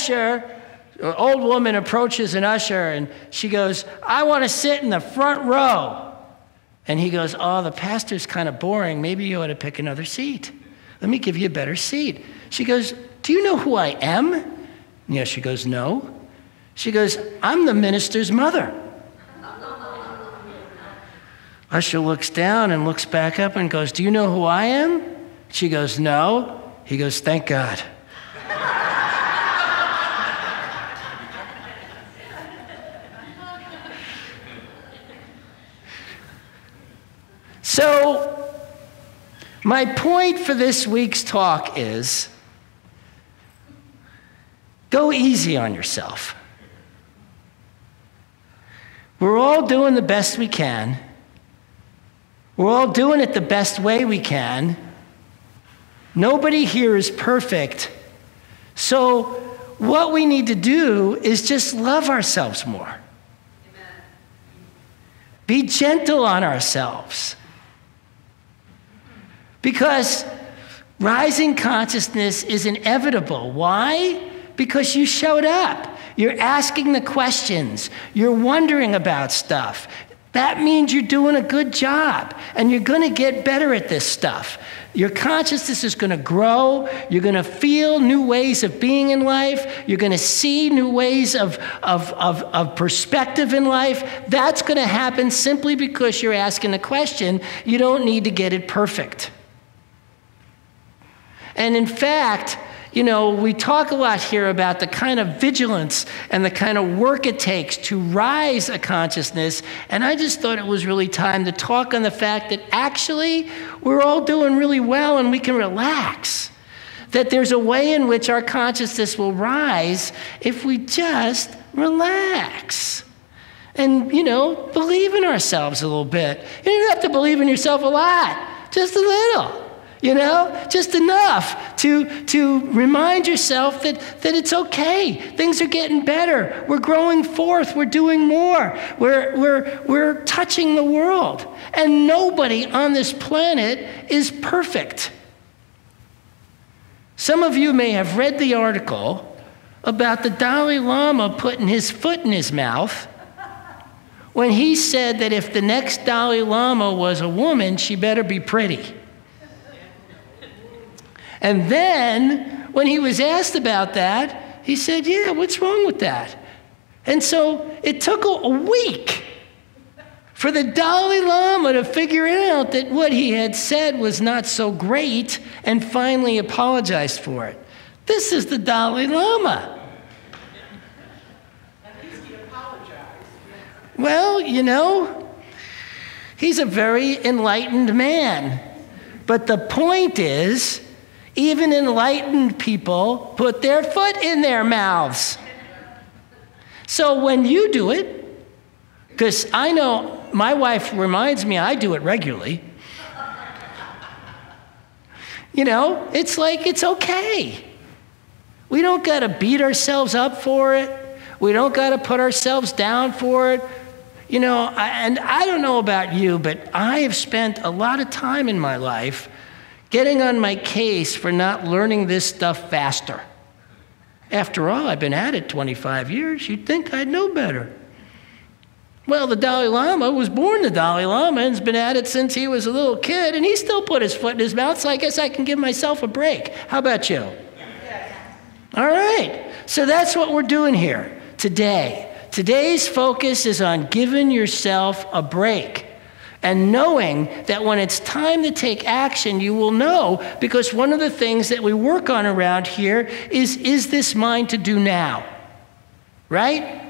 usher, an old woman approaches an usher, and she goes, I want to sit in the front row. And he goes, oh, the pastor's kind of boring. Maybe you ought to pick another seat. Let me give you a better seat. She goes, do you know who I am? And the usher goes, no. She goes, I'm the minister's mother. Usher looks down and looks back up and goes, do you know who I am? She goes, no. He goes, thank God. So, my point for this week's talk is, go easy on yourself. We're all doing the best we can. We're all doing it the best way we can. Nobody here is perfect. So what we need to do is just love ourselves more. Amen. Be gentle on ourselves. Because rising consciousness is inevitable. Why? Because you showed up. You're asking the questions. You're wondering about stuff. That means you're doing a good job, and you're going to get better at this stuff. Your consciousness is going to grow. You're going to feel new ways of being in life. You're going to see new ways of perspective in life. That's going to happen simply because you're asking the question. You don't need to get it perfect. And in fact, you know, we talk a lot here about the kind of vigilance and the kind of work it takes to rise a consciousness, and I just thought it was really time to talk on the fact that actually we're all doing really well and we can relax. That there's a way in which our consciousness will rise if we just relax. And, you know, believe in ourselves a little bit. You don't have to believe in yourself a lot, just a little. You know, just enough to remind yourself that it's okay. Things are getting better. We're growing forth. We're doing more. We're touching the world. And nobody on this planet is perfect. Some of you may have read the article about the Dalai Lama putting his foot in his mouth when he said that if the next Dalai Lama was a woman, she better be pretty. And then, when he was asked about that, he said, yeah, what's wrong with that? And so it took a week for the Dalai Lama to figure out that what he had said was not so great and finally apologized for it. This is the Dalai Lama. At least he apologized. Well, you know, he's a very enlightened man. But the point is, even enlightened people put their foot in their mouths. So when you do it, because I know my wife reminds me I do it regularly, you know, it's like it's okay. We don't got to beat ourselves up for it. We don't got to put ourselves down for it. You know, and I don't know about you, but I have spent a lot of time in my life getting on my case for not learning this stuff faster. After all, I've been at it 25 years. You'd think I'd know better. Well, the Dalai Lama was born the Dalai Lama and has been at it since he was a little kid, and he still put his foot in his mouth, so I guess I can give myself a break. How about you? Yes. All right. So that's what we're doing here today. Today's focus is on giving yourself a break. And knowing that when it's time to take action, you will know, because one of the things that we work on around here is this mine to do now? Right?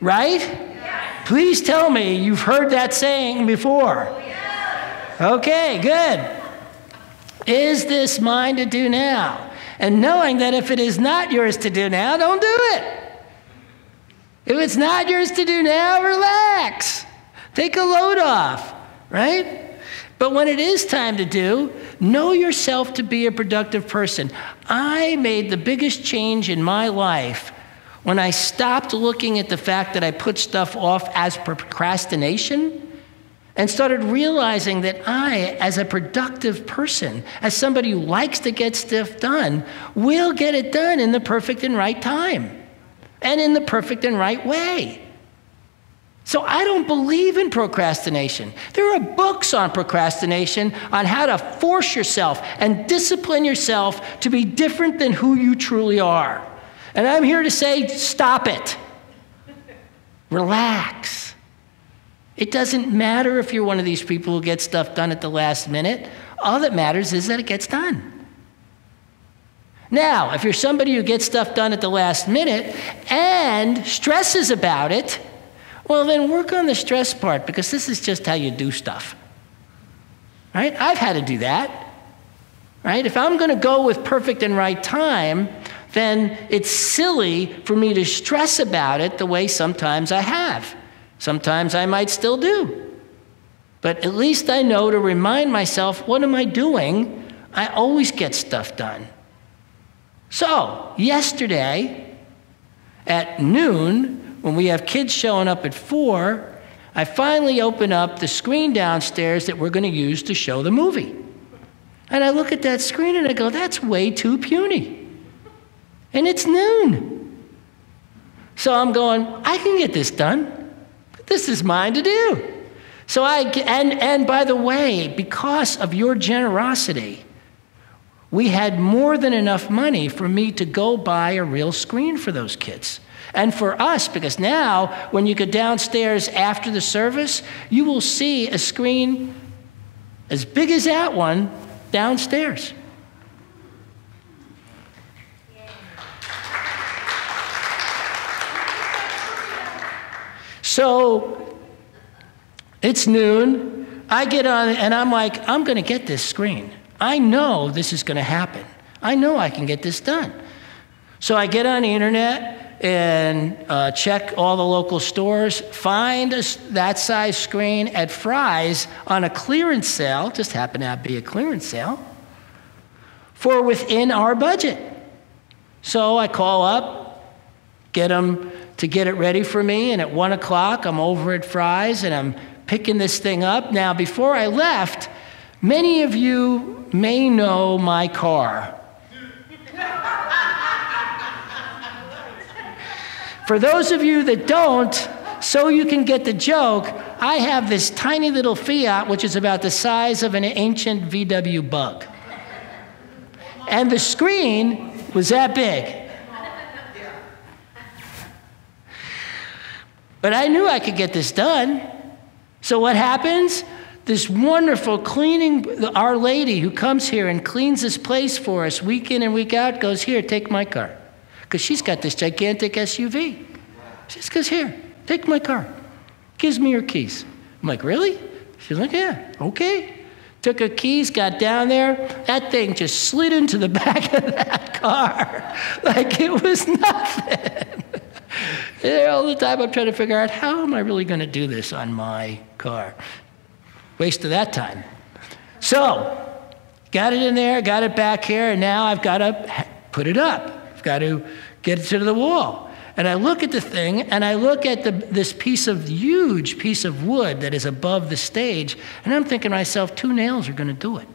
Right? Yes. Please tell me you've heard that saying before. Yes. Okay, good. Is this mine to do now? And knowing that if it is not yours to do now, don't do it. If it's not yours to do now, relax. Take a load off, right? But when it is time to do, know yourself to be a productive person. I made the biggest change in my life when I stopped looking at the fact that I put stuff off as procrastination and started realizing that I, as a productive person, as somebody who likes to get stuff done, will get it done in the perfect and right time and in the perfect and right way. So I don't believe in procrastination. There are books on procrastination, on how to force yourself and discipline yourself to be different than who you truly are. And I'm here to say, stop it. Relax. It doesn't matter if you're one of these people who gets stuff done at the last minute. All that matters is that it gets done. Now, if you're somebody who gets stuff done at the last minute and stresses about it, well, then work on the stress part, because this is just how you do stuff. Right? I've had to do that. Right? If I'm going to go with perfect and right time, then it's silly for me to stress about it the way sometimes I have. Sometimes I might still do. But at least I know to remind myself, what am I doing? I always get stuff done. So, yesterday at noon, when we have kids showing up at 4, I finally open up the screen downstairs that we're going to use to show the movie. And I look at that screen and I go, that's way too puny. And it's noon. So I'm going, I can get this done. This is mine to do. So and by the way, because of your generosity, we had more than enough money for me to go buy a real screen for those kids. And for us, because now when you go downstairs after the service, you will see a screen as big as that one downstairs. So it's noon. I get on and I'm like, I'm going to get this screen. I know this is going to happen. I know I can get this done. So I get on the internet and check all the local stores, find that size screen at Fry's on a clearance sale, just happened to be a clearance sale, for within our budget. So I call up, get them to get it ready for me, and at 1 o'clock, I'm over at Fry's, and I'm picking this thing up. Now, before I left, many of you may know my car. For those of you that don't, so you can get the joke, I have this tiny little Fiat, which is about the size of an ancient VW Bug. And the screen was that big. But I knew I could get this done. So what happens? This wonderful cleaning, Our Lady who comes here and cleans this place for us week in and week out goes, here, take my car. Because she's got this gigantic SUV. She just goes, here, take my car. Gives me her keys. I'm like, really? She's like, yeah, okay. Took her keys, got down there. That thing just slid into the back of that car like it was nothing. All the time I'm trying to figure out, how am I really going to do this on my car? Waste of that time. So, got it in there, got it back here, and now I've got to put it up. I've got to get it to the wall. And I look at the thing, and I look at this huge piece of wood that is above the stage, and I'm thinking to myself, 2 nails are going to do it.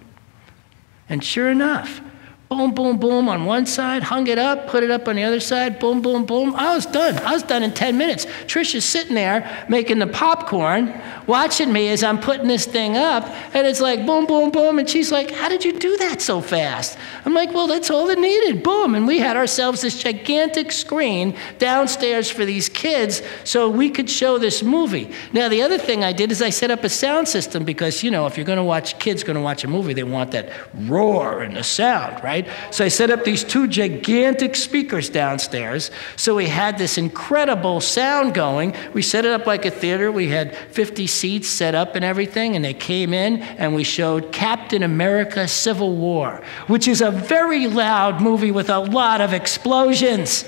And sure enough, boom, boom, boom on one side, hung it up, put it up on the other side, boom, boom, boom. I was done. I was done in 10 minutes. Trisha's sitting there making the popcorn, watching me as I'm putting this thing up, and it's like boom, boom, boom, and she's like, how did you do that so fast? I'm like, well, that's all it needed, boom. And we had ourselves this gigantic screen downstairs for these kids so we could show this movie. Now, the other thing I did is I set up a sound system because, you know, if you're going to watch, kids going to watch a movie, they want that roar and the sound, right? So I set up these 2 gigantic speakers downstairs. So we had this incredible sound going. We set it up like a theater. We had 50 seats set up and everything, and they came in, and we showed Captain America Civil War, which is a very loud movie with a lot of explosions.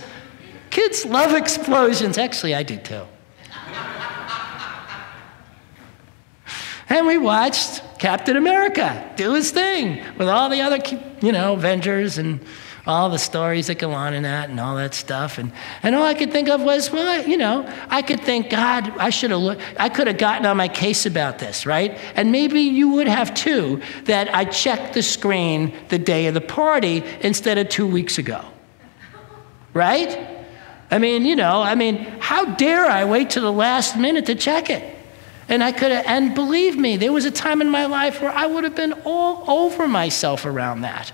Kids love explosions. Actually, I do too. And we watched Captain America do his thing with all the other, you know, Avengers and all the stories that go on in that and all that stuff. And all I could think of was, well, I could think, God, I could have gotten on my case about this, right? And maybe you would have too, that I checked the screen the day of the party instead of 2 weeks ago, right? I mean, how dare I wait to the last minute to check it? And believe me, there was a time in my life where I would have been all over myself around that.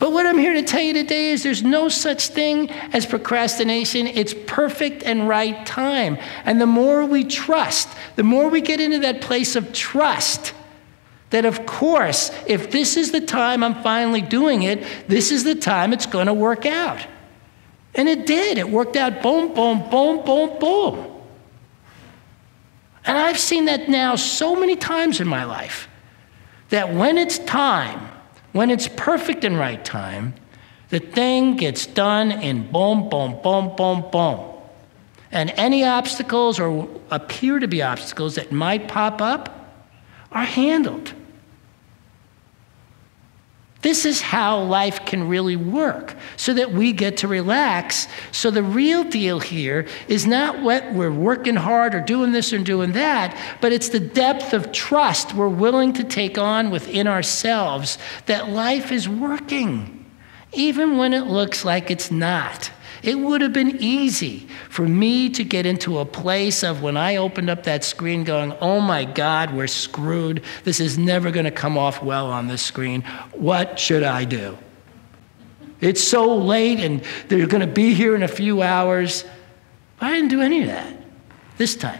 But what I'm here to tell you today is there's no such thing as procrastination. It's perfect and right time. And the more we trust, the more we get into that place of trust, that of course, if this is the time I'm finally doing it, this is the time it's going to work out. And it did. It worked out, boom, boom, boom, boom, boom. And I've seen that now so many times in my life, that when it's time, when it's perfect and right time, the thing gets done in boom, boom, boom, boom, boom. And any obstacles or appear to be obstacles that might pop up are handled. This is how life can really work, so that we get to relax. So the real deal here is not what we're working hard or doing this or doing that, but it's the depth of trust we're willing to take on within ourselves that life is working, even when it looks like it's not. It would have been easy for me to get into a place of when I opened up that screen going, oh my God, we're screwed. This is never going to come off well on this screen. What should I do? It's so late and they're going to be here in a few hours. But I didn't do any of that this time.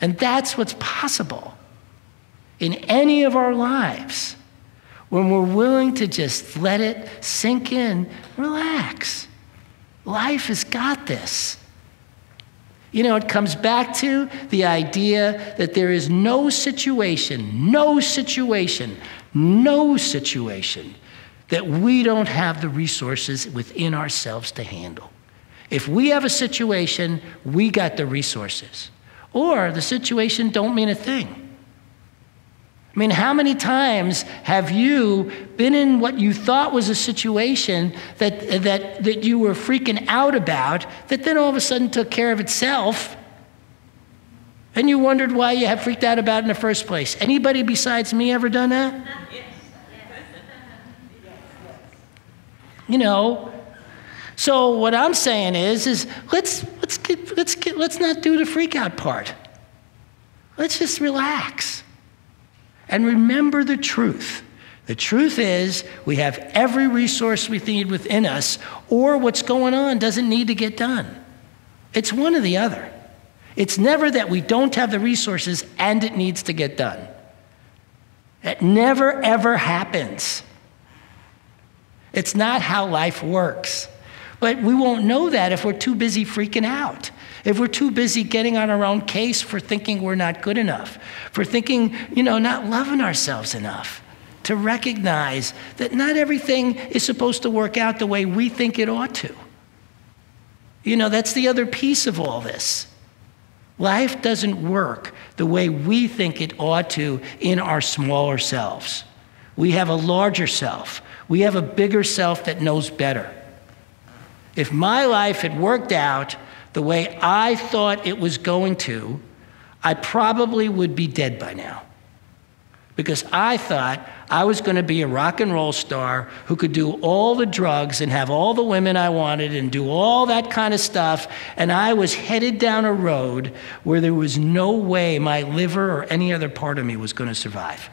And that's what's possible in any of our lives. When we're willing to just let it sink in, relax. Life has got this. It comes back to the idea that there is no situation that we don't have the resources within ourselves to handle. If we have a situation, we got the resources. Or the situation don't mean a thing. I mean, how many times have you been in what you thought was a situation that you were freaking out about, that then all of a sudden took care of itself, and you wondered why you had freaked out about it in the first place? Anybody besides me ever done that? So what I'm saying is let's not do the freak out part. Let's just relax. And remember the truth. The truth is we have every resource we need within us, or what's going on doesn't need to get done. It's one or the other. It's never that we don't have the resources and it needs to get done. It never, ever happens. It's not how life works. But we won't know that if we're too busy freaking out. If we're too busy getting on our own case for thinking we're not good enough, for thinking, not loving ourselves enough, to recognize that not everything is supposed to work out the way we think it ought to. That's the other piece of all this. Life doesn't work the way we think it ought to in our smaller selves. We have a larger self. We have a bigger self that knows better. If my life had worked out the way I thought it was going to, I probably would be dead by now. Because I thought I was going to be a rock and roll star who could do all the drugs and have all the women I wanted and do all that kind of stuff, and I was headed down a road where there was no way my liver or any other part of me was going to survive.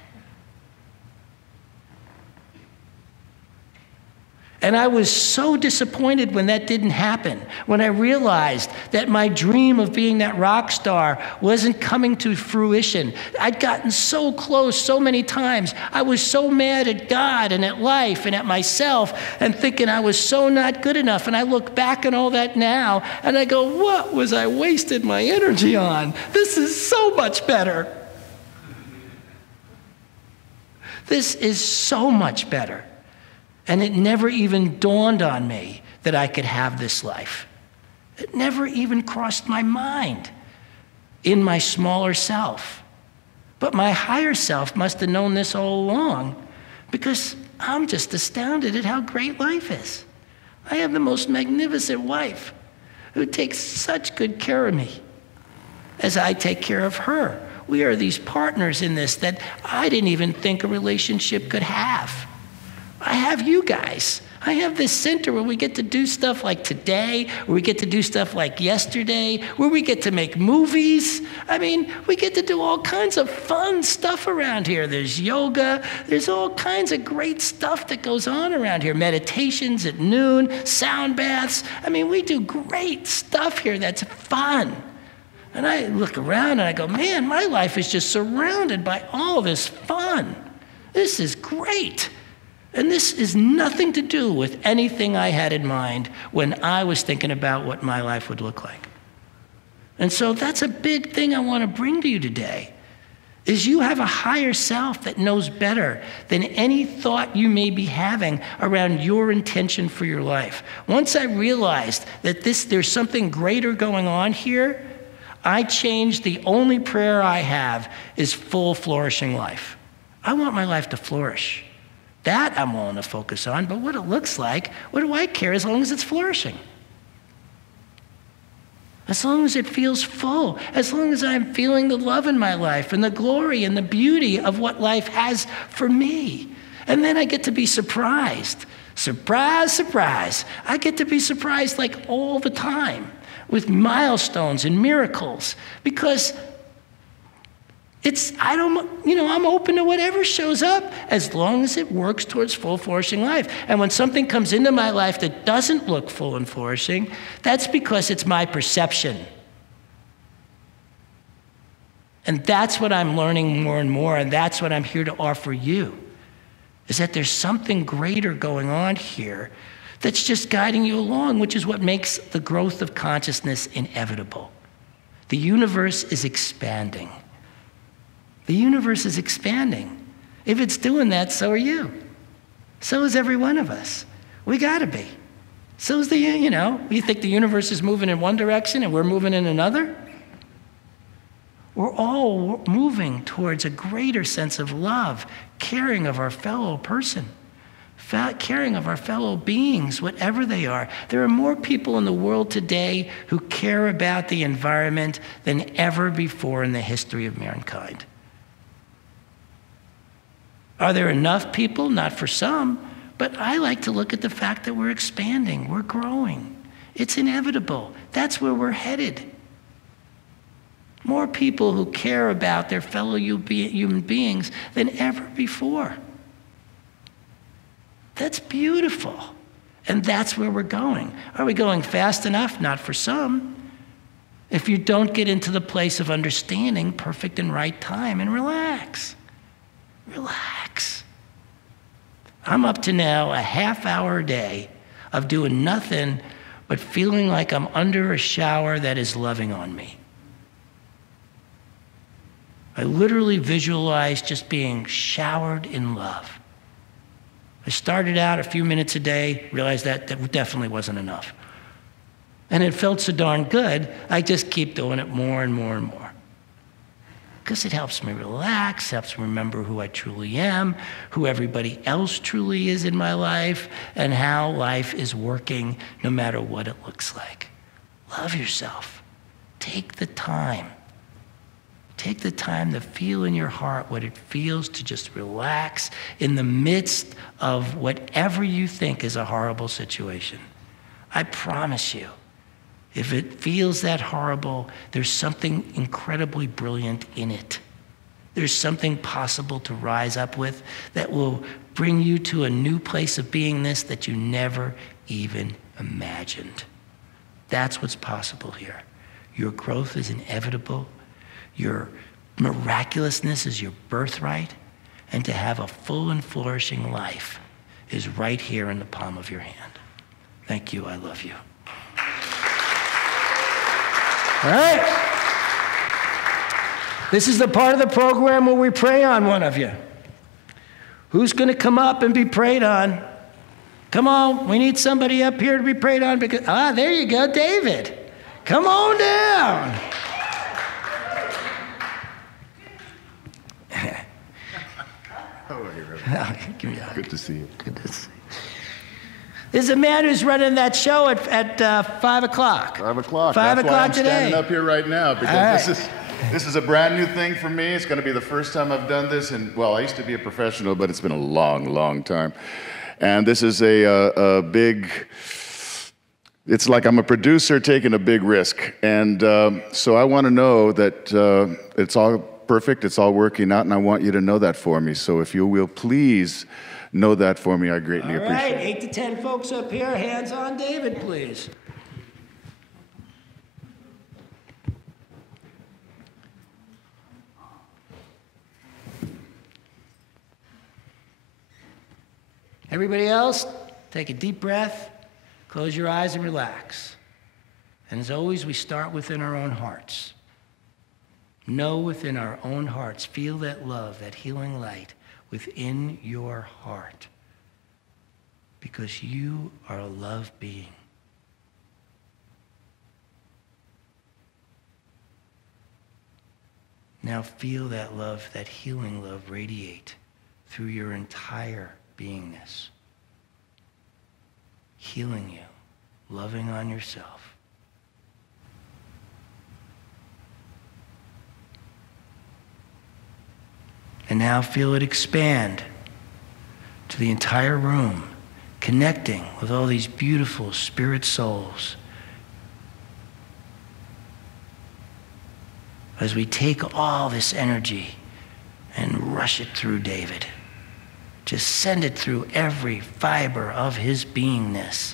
And I was so disappointed when that didn't happen, when I realized that my dream of being that rock star wasn't coming to fruition. I'd gotten so close so many times. I was so mad at God and at life and at myself and thinking I was so not good enough. And I look back on all that now and I go, what was I wasted my energy on? This is so much better. This is so much better. And it never even dawned on me that I could have this life. It never even crossed my mind in my smaller self. But my higher self must have known this all along, because I'm just astounded at how great life is. I have the most magnificent wife who takes such good care of me as I take care of her. We are these partners in this that I didn't even think a relationship could have. I have you guys. I have this center where we get to do stuff like today, where we get to do stuff like yesterday, where we get to make movies. I mean, we get to do all kinds of fun stuff around here. There's yoga. There's all kinds of great stuff that goes on around here. Meditations at noon, sound baths. I mean, we do great stuff here that's fun. And I look around and I go, man, my life is just surrounded by all this fun. This is great. And this is nothing to do with anything I had in mind when I was thinking about what my life would look like. And so that's a big thing I want to bring to you today, is you have a higher self that knows better than any thought you may be having around your intention for your life. Once I realized that there's something greater going on here, I changed. The only prayer I have is full flourishing life. I want my life to flourish. That I'm willing to focus on, but what it looks like, what do I care as long as it's flourishing? As long as it feels full, as long as I'm feeling the love in my life and the glory and the beauty of what life has for me. And then I get to be surprised. Surprise, surprise. I get to be surprised like all the time with milestones and miracles, because I'm open to whatever shows up as long as it works towards full flourishing life. And when something comes into my life that doesn't look full and flourishing, that's because it's my perception. And that's what I'm learning more and more, and that's what I'm here to offer you, is that there's something greater going on here that's just guiding you along, which is what makes the growth of consciousness inevitable. The universe is expanding. The universe is expanding. If it's doing that, so are you. So is every one of us. We gotta be. So is you think the universe is moving in one direction and we're moving in another? We're all moving towards a greater sense of love, caring of our fellow person, caring of our fellow beings, whatever they are. There are more people in the world today who care about the environment than ever before in the history of mankind. Are there enough people? Not for some, but I like to look at the fact that we're expanding, we're growing. It's inevitable. That's where we're headed. More people who care about their fellow human beings than ever before. That's beautiful. And that's where we're going. Are we going fast enough? Not for some. If you don't get into the place of understanding perfect and right time and relax. Relax. I'm up to now a half hour a day of doing nothing but feeling like I'm under a shower that is loving on me. I literally visualize just being showered in love. I started out a few minutes a day, realized that definitely wasn't enough. And it felt so darn good, I just keep doing it more and more and more. Because it helps me relax, helps me remember who I truly am, who everybody else truly is in my life, and how life is working no matter what it looks like. Love yourself. Take the time. Take the time to feel in your heart what it feels to just relax in the midst of whatever you think is a horrible situation. I promise you, if it feels that horrible, there's something incredibly brilliant in it. There's something possible to rise up with that will bring you to a new place of beingness that you never even imagined. That's what's possible here. Your growth is inevitable. Your miraculousness is your birthright. And to have a full and flourishing life is right here in the palm of your hand. Thank you. I love you. All right. This is the part of the program where we pray on one of you. Who's going to come up and be prayed on? Come on, we need somebody up here to be prayed on because, there you go, David. Come on down. Give me a hug. Good to see you. Good to see you. There's a man who's running that show at 5 o'clock. 5 o'clock. 5 That's o'clock why I'm today. standing up here right now, All because right. this is a brand new thing for me. It's going to be the first time I've done this, and well, I used to be a professional, but it's been a long, long time. And this is a big. It's like I'm a producer taking a big risk, and so I want to know that it's all perfect, it's all working out, and I want you to know that for me. So if you will please know that for me, I greatly All right, appreciate it. 8 to 10 folks up here. Hands on David, please. Everybody else, take a deep breath, close your eyes and relax. And as always, we start within our own hearts. Know within our own hearts, feel that love, that healing light within your heart. Because you are a love being. Now feel that love, that healing love radiate through your entire beingness. Healing you, loving on yourself. And now feel it expand to the entire room, connecting with all these beautiful spirit souls. As we take all this energy and rush it through David, just send it through every fiber of his beingness,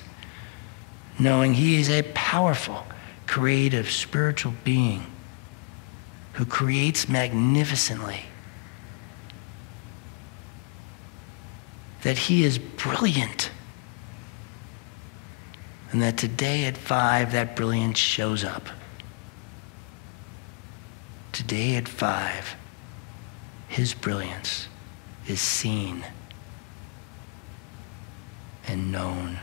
knowing he is a powerful, creative, spiritual being who creates magnificently, that he is brilliant, and that today at 5, that brilliance shows up. Today at 5, his brilliance is seen and known.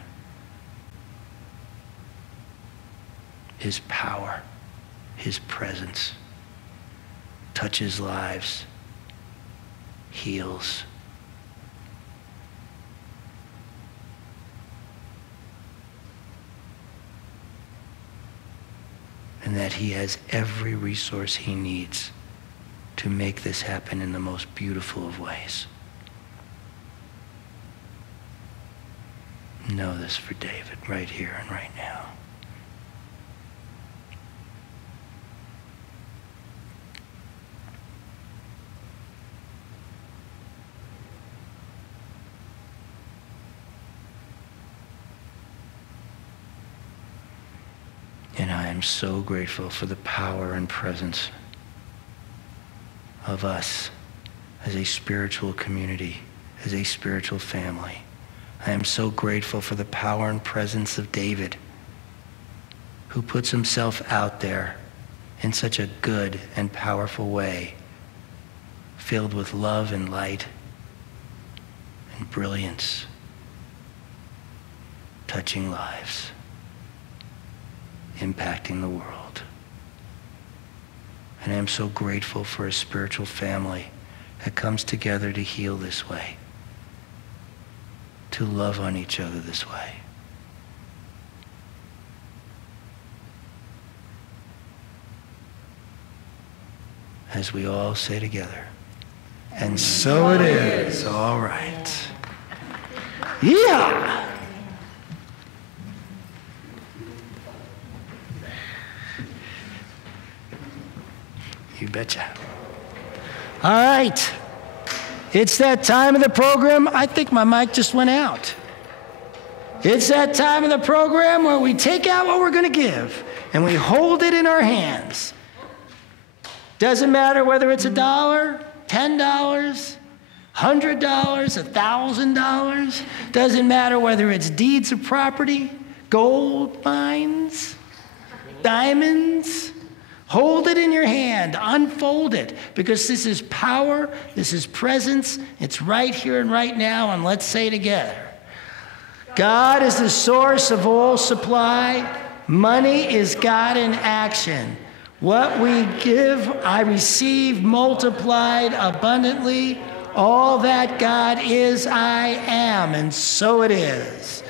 His power, his presence touches lives, heals. And that he has every resource he needs to make this happen in the most beautiful of ways. Know this for David right here and right now. And I am so grateful for the power and presence of us as a spiritual community, as a spiritual family. I am so grateful for the power and presence of David, who puts himself out there in such a good and powerful way, filled with love and light and brilliance, touching lives, impacting the world. And I am so grateful for a spiritual family that comes together to heal this way, to love on each other this way. As we all say together, and so it is. All right. Yeah. You betcha. All right. It's that time of the program. I think my mic just went out. It's that time of the program where we take out what we're going to give and we hold it in our hands. Doesn't matter whether it's $1, $10, $100, $1,000. Doesn't matter whether it's deeds of property, gold mines, diamonds. Hold it in your hand, unfold it, because this is power, this is presence, it's right here and right now, and let's say together. God is the source of all supply. Money is God in action. What we give, I receive multiplied abundantly. All that God is, I am, and so it is.